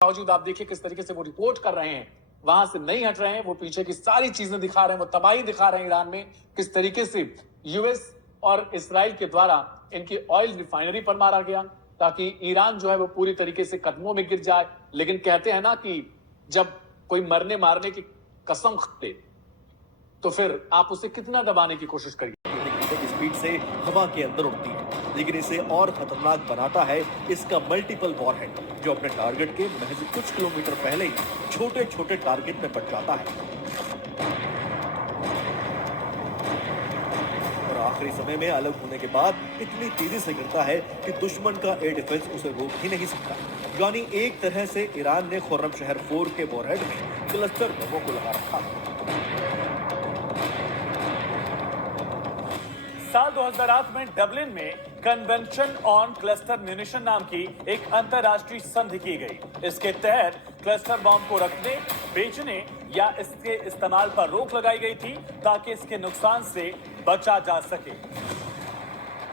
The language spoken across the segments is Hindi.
बावजूद आप देखिए किस तरीके से वो रिपोर्ट कर रहे हैं, वहां से नहीं हट रहे हैं, वो पीछे की सारी चीजें दिखा रहे हैं, वो तबाही दिखा रहे हैं ईरान में किस तरीके से यूएस और इसराइल के द्वारा इनकी ऑयल रिफाइनरी पर मारा गया ताकि ईरान जो है वो पूरी तरीके से कदमों में गिर जाए। लेकिन कहते हैं ना कि जब कोई मरने मारने की कसम खाते तो फिर आप उसे कितना दबाने की कोशिश करिए। स्पीड से हवा के अंदर उड़ती है, लेकिन इसे और खतरनाक बनाता है इसका मल्टीपल वॉरहेड, जो अपने टारगेट के महज कुछ किलोमीटर पहले ही छोटे छोटे टारगेट में पड़ जाता है और आखिरी समय में अलग होने के बाद इतनी तेजी से गिरता है कि दुश्मन का एयर डिफेंस उसे रोक ही नहीं सकता। यानी एक तरह से ईरान ने खुर्रमशहर 4 के वॉरहेड में क्लस्टर बमों को लगा रखा। साल 2008 में डबलिन में कन्वेंशन ऑन क्लस्टर म्यूनिशन नाम की एक अंतर्राष्ट्रीय संधि की गई। इसके तहत क्लस्टर बम को रखने, बेचने या इसके इस्तेमाल पर रोक लगाई गई थी ताकि इसके नुकसान से बचा जा सके।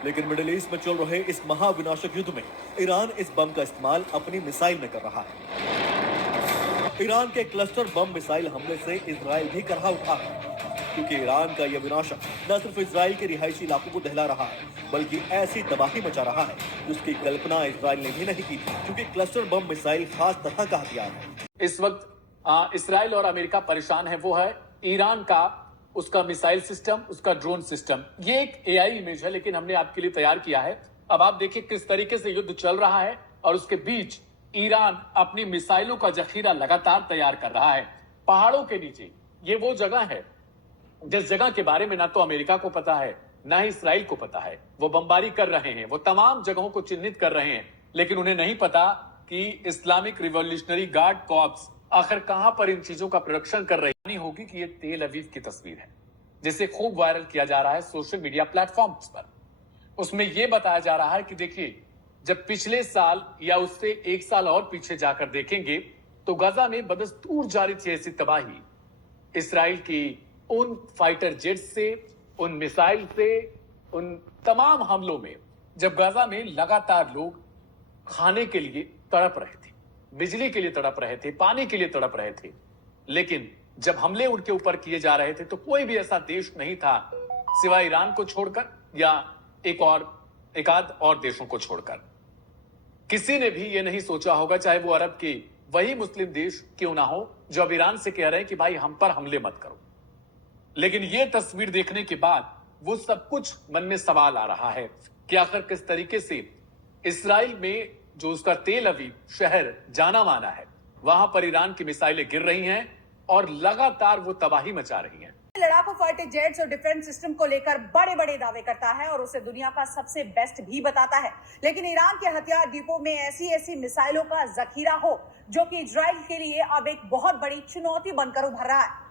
लेकिन मिडिल ईस्ट में चल रहे इस महाविनाशक युद्ध में ईरान इस बम का इस्तेमाल अपनी मिसाइल में कर रहा है। ईरान के क्लस्टर बम मिसाइल हमले से इजराइल भी करहा उठा है, क्योंकि ईरान का यह विनाशक न सिर्फ इजराइल के रिहायशी इलाकों को दहला रहा है, बल्कि ऐसी तबाही मचा रहा है जिसकी कल्पना इजराइल ने भी नहीं की थी, क्योंकि क्लस्टर बम मिसाइल खास तरह का हथियार है। इस वक्त इजराइल और अमेरिका परेशान है, वो है ईरान का उसका मिसाइल सिस्टम, उसका ड्रोन सिस्टम। ये एक एआई इमेज है, लेकिन हमने आपके लिए तैयार किया है। अब आप देखिए किस तरीके से युद्ध चल रहा है और उसके बीच ईरान अपनी मिसाइलों का जखीरा लगातार तैयार कर रहा है। पहाड़ों के नीचे ये वो जगह है जिस जगह के बारे में ना तो अमेरिका को पता है ना ही इसराइल को पता है। वो बमबारी कर रहे हैं, वो तमाम जगहों को चिन्हित कर रहे हैं, लेकिन उन्हें नहीं पता कि इस्लामिक रिवॉल्यूशनरी गार्ड कॉर्प्स आखिर कहां पर इन चीजों का प्रोडक्शन कर रही होगी। कि ये तेल अवीव की तस्वीर है जिसे खूब वायरल किया जा रहा है सोशल मीडिया प्लेटफॉर्म्स पर। उसमें यह बताया जा रहा है कि देखिए, जब पिछले साल या उससे एक साल और पीछे जाकर देखेंगे तो गाजा में बदस्तूर जारी थी ऐसी तबाही। इसराइल की उन फाइटर जेट से, उन मिसाइल से, उन तमाम हमलों में जब गाजा में लगातार लोग खाने के लिए तड़प रहे थे, बिजली के लिए तड़प रहे थे, पानी के लिए तड़प रहे थे, लेकिन जब हमले उनके ऊपर किए जा रहे थे तो कोई भी ऐसा देश नहीं था सिवाय ईरान को छोड़कर या एक आध और देशों को छोड़कर। किसी ने भी यह नहीं सोचा होगा, चाहे वो अरब के वही मुस्लिम देश क्यों ना हो, जो अब ईरान से कह रहे हैं कि भाई हम पर हमले मत करो। लेकिन यह तस्वीर देखने के बाद वो सब कुछ मन में सवाल आ रहा है कि आखिर किस तरीके से इसराइल में जो उसका तेल अवीव शहर जाना माना है, वहां पर ईरान की मिसाइलें गिर रही हैं और लगातार वो तबाही मचा रही हैं। लड़ाकू फाइटर जेट्स और डिफेंस सिस्टम को लेकर बड़े बड़े दावे करता है और उसे दुनिया का सबसे बेस्ट भी बताता है, लेकिन ईरान के हथियार डिपो में ऐसी मिसाइलों का जखीरा हो जो कि इजराइल के लिए अब एक बहुत बड़ी चुनौती बनकर उभर रहा है।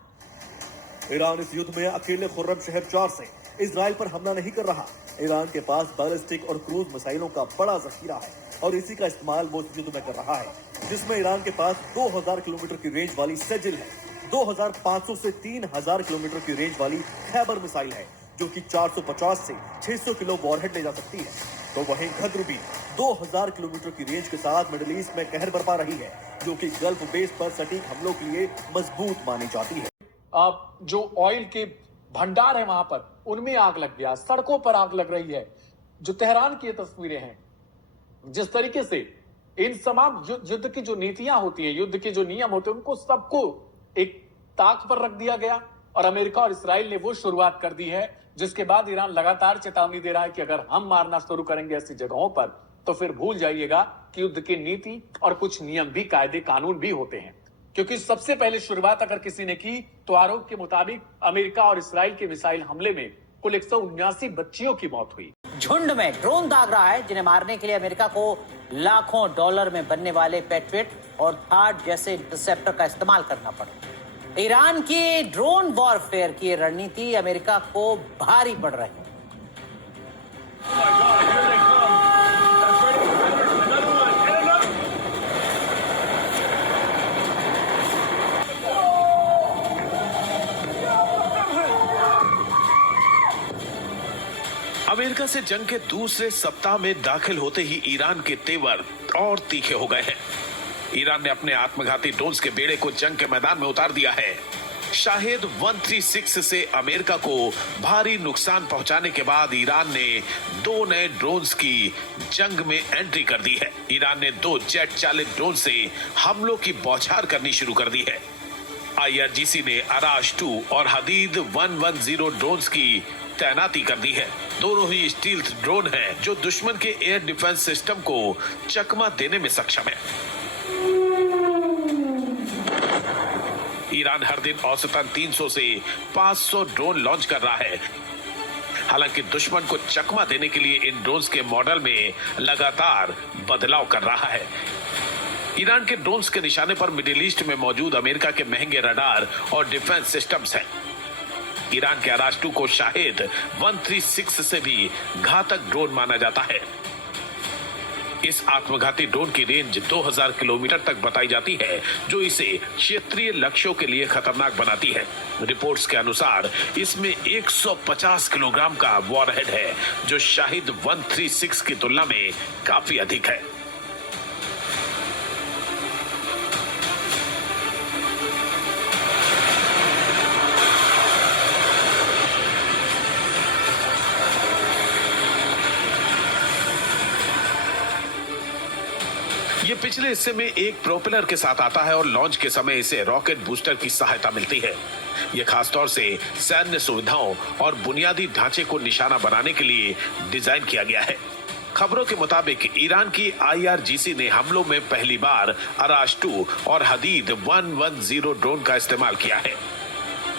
ईरान इस युद्ध में अकेले खुर्रमशहर 4 से इजराइल पर हमला नहीं कर रहा। ईरान के पास बैलिस्टिक और क्रूज मिसाइलों का बड़ा जखीरा है और इसी का इस्तेमाल वो इस युद्ध में कर रहा है, जिसमें ईरान के पास 2000 किलोमीटर की रेंज वाली सेजिल है, 2500 से 3000 किलोमीटर की रेंज वाली खैबर मिसाइल है, जो कि 450 से 600 किलो वॉरहेड ले जा सकती है। तो वहीं घद्र भी 2000 किलोमीटर की रेंज के साथ मिडिल ईस्ट में कहर बरपा रही है, जो कि गल्फ बेस पर सटीक हमलों के लिए मजबूत मानी जाती है। जो ऑयल के भंडार है वहां पर, उनमें आग लग गया, सड़कों पर आग लग रही है। जो तेहरान की ये तस्वीरें हैं, जिस तरीके से इन तमाम युद्ध की जो नीतियां होती हैं, युद्ध के जो नियम होते हैं, उनको सबको एक ताक पर रख दिया गया और अमेरिका और इसराइल ने वो शुरुआत कर दी है, जिसके बाद ईरान लगातार चेतावनी दे रहा है कि अगर हम मारना शुरू करेंगे ऐसी जगहों पर तो फिर भूल जाइएगा कि युद्ध की नीति और कुछ नियम भी, कायदे कानून भी होते हैं। क्योंकि सबसे पहले शुरुआत अगर किसी ने की तो आरोप के मुताबिक अमेरिका और इसराइल के मिसाइल हमले में कुल 179 बच्चियों की मौत हुई। झुंड में ड्रोन दाग रहा है, जिन्हें मारने के लिए अमेरिका को लाखों डॉलर में बनने वाले पैट्रियट और थार्ड जैसे इंटरसेप्टर का इस्तेमाल करना पड़ा। ईरान की ड्रोन वॉरफेयर की रणनीति अमेरिका को भारी पड़ रही है। अमेरिका से जंग के दूसरे सप्ताह में दाखिल होते ही ईरान के तेवर और तीखे हो गए हैं। ईरान ने अपने आत्मघाती ड्रोन्स के बेड़े को जंग के मैदान में उतार दिया है। शाहिद 136 से अमेरिका को भारी नुकसान पहुंचाने के बाद ईरान ने 2 नए ड्रोन्स की जंग में एंट्री कर दी है। ईरान ने 2 जेट चालित ड्रोन से हमलों की बौछार करनी शुरू कर दी है। IRGC ने अराश 2 और हदीद 110 ड्रोन्स की तैनाती कर दी है। दोनों ही स्टील्थ ड्रोन हैं जो दुश्मन के एयर डिफेंस सिस्टम को चकमा देने में सक्षम है। ईरान हर दिन औसतन 300 से 500 ड्रोन लॉन्च कर रहा है। हालांकि दुश्मन को चकमा देने के लिए इन ड्रोन्स के मॉडल में लगातार बदलाव कर रहा है। ईरान के ड्रोन्स के निशाने पर मिडिल ईस्ट में मौजूद अमेरिका के महंगे रडार और डिफेंस सिस्टम्स हैं। ईरान के अराश 2 को शाहिद 136 से भी घातक ड्रोन माना जाता है। इस आत्मघाती ड्रोन की रेंज 2000 किलोमीटर तक बताई जाती है, जो इसे क्षेत्रीय लक्ष्यों के लिए खतरनाक बनाती है। रिपोर्ट्स के अनुसार इसमें 150 किलोग्राम का वॉरहेड है, जो शाहिद 136 की तुलना में काफी अधिक है। ये पिछले हिस्से में एक प्रोपेलर के साथ आता है और लॉन्च के समय इसे रॉकेट बूस्टर की सहायता मिलती है। ये खासतौर से सैन्य सुविधाओं और बुनियादी ढांचे को निशाना बनाने के लिए डिजाइन किया गया है। खबरों के मुताबिक ईरान की IRGC ने हमलों में पहली बार अराश 2 और हदीद 110 ड्रोन का इस्तेमाल किया है।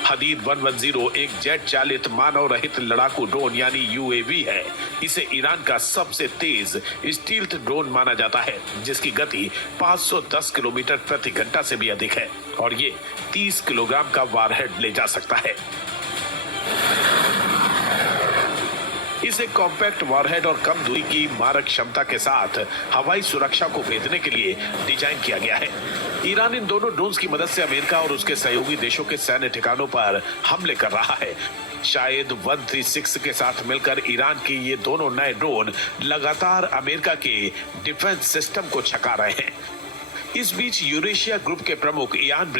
हदीद 110 एक जेट चालित मानव रहित लड़ाकू ड्रोन यानी UAV है। इसे ईरान का सबसे तेज स्टील्थ ड्रोन माना जाता है, जिसकी गति 510 किलोमीटर प्रति घंटा से भी अधिक है और ये 30 किलोग्राम का वारहेड ले जा सकता है। इसे कॉम्पैक्ट वॉरहेड और कम दूरी की मारक क्षमता के साथ हवाई सुरक्षा को भेजने के लिए डिजाइन किया गया है। ईरान इन दोनों ड्रोन्स की मदद से अमेरिका और उसके सहयोगी देशों के सैन्य ठिकानों पर हमले कर रहा है। शायद 136 के साथ मिलकर ईरान के ये दोनों नए ड्रोन लगातार अमेरिका के डिफेंस सिस्टम को छका रहे हैं। इस बीच यूरेशिया ग्रुप के प्रमुख इयान